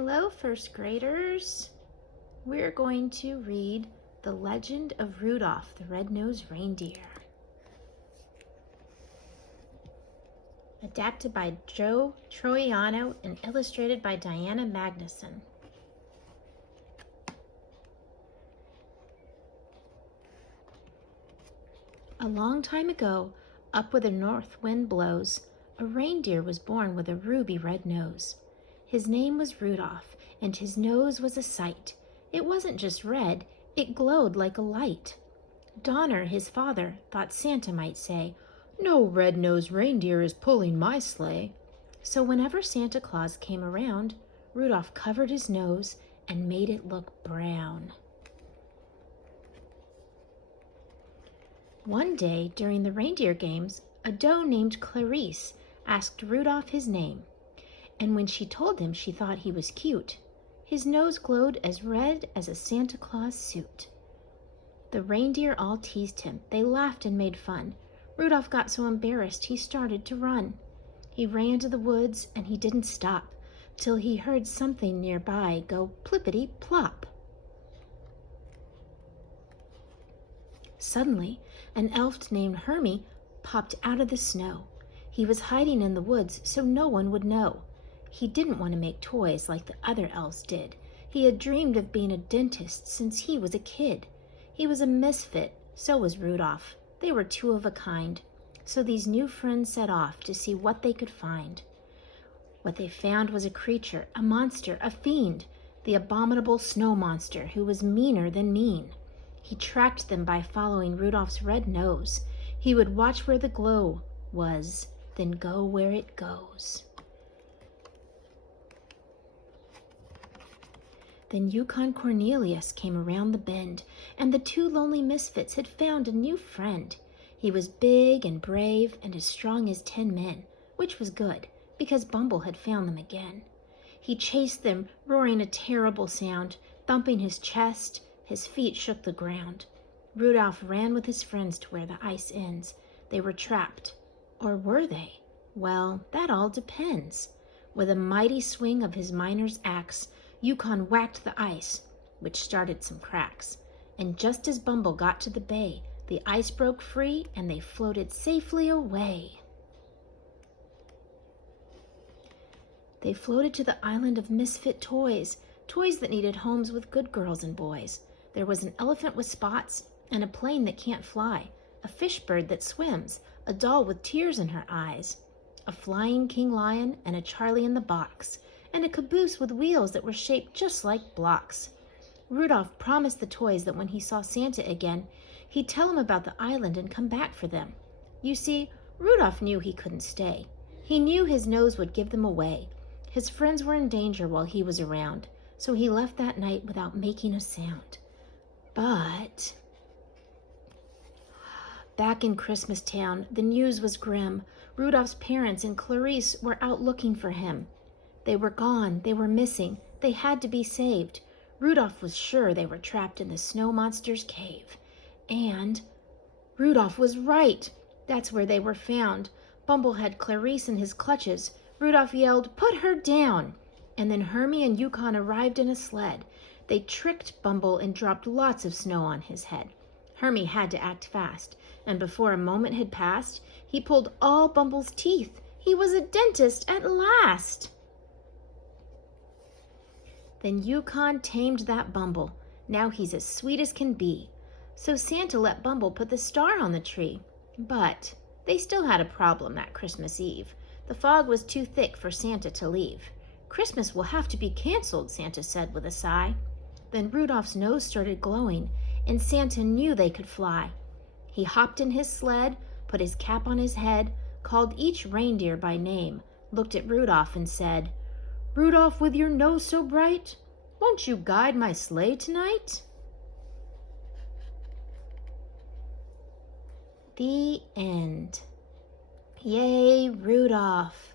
Hello, first graders. We're going to read The Legend of Rudolph the Red-Nosed Reindeer. Adapted by Joe Troiano and illustrated by Diana Magnuson. A long time ago, up where the north wind blows, a reindeer was born with a ruby red nose. His name was Rudolph, and his nose was a sight. It wasn't just red, it glowed like a light. Donner, his father, thought Santa might say, "No red-nosed reindeer is pulling my sleigh." So whenever Santa Claus came around, Rudolph covered his nose and made it look brown. One day during the reindeer games, a doe named Clarice asked Rudolph his name. And when she told him she thought he was cute, his nose glowed as red as a Santa Claus suit. The reindeer all teased him. They laughed and made fun. Rudolph got so embarrassed he started to run. He ran to the woods and he didn't stop till he heard something nearby go plippity-plop. Suddenly, an elf named Hermie popped out of the snow. He was hiding in the woods so no one would know. He didn't want to make toys like the other elves did. He had dreamed of being a dentist since he was a kid. He was a misfit, so was Rudolph. They were two of a kind. So these new friends set off to see what they could find. What they found was a creature, a monster, a fiend, the abominable snow monster who was meaner than mean. He tracked them by following Rudolph's red nose. He would watch where the glow was, then go where it goes. Then Yukon Cornelius came around the bend, and the two lonely misfits had found a new friend. He was big and brave and as strong as 10 men, which was good, because Bumble had found them again. He chased them, roaring a terrible sound, thumping his chest. His feet shook the ground. Rudolph ran with his friends to where the ice ends. They were trapped. Or were they? Well, that all depends. With a mighty swing of his miner's axe, Yukon whacked the ice, which started some cracks. And just as Bumble got to the bay, the ice broke free and they floated safely away. They floated to the island of misfit toys, toys that needed homes with good girls and boys. There was an elephant with spots and a plane that can't fly, a fish bird that swims, a doll with tears in her eyes, a flying king lion and a Charlie in the box, and a caboose with wheels that were shaped just like blocks. Rudolph promised the toys that when he saw Santa again, he'd tell him about the island and come back for them. You see, Rudolph knew he couldn't stay. He knew his nose would give them away. His friends were in danger while he was around, so he left that night without making a sound. But back in Christmas Town, the news was grim. Rudolph's parents and Clarice were out looking for him. They were gone, they were missing, they had to be saved. Rudolph was sure they were trapped in the snow monster's cave. And Rudolph was right. That's where they were found. Bumble had Clarice in his clutches. Rudolph yelled, "Put her down!" And then Hermie and Yukon arrived in a sled. They tricked Bumble and dropped lots of snow on his head. Hermie had to act fast, and before a moment had passed, he pulled all Bumble's teeth. He was a dentist at last. Then Yukon tamed that Bumble. Now he's as sweet as can be. So Santa let Bumble put the star on the tree. But they still had a problem that Christmas Eve. The fog was too thick for Santa to leave. "Christmas will have to be canceled," Santa said with a sigh. Then Rudolph's nose started glowing, and Santa knew they could fly. He hopped in his sled, put his cap on his head, called each reindeer by name, looked at Rudolph and said, "Rudolph, with your nose so bright, won't you guide my sleigh tonight?" The end. Yay, Rudolph!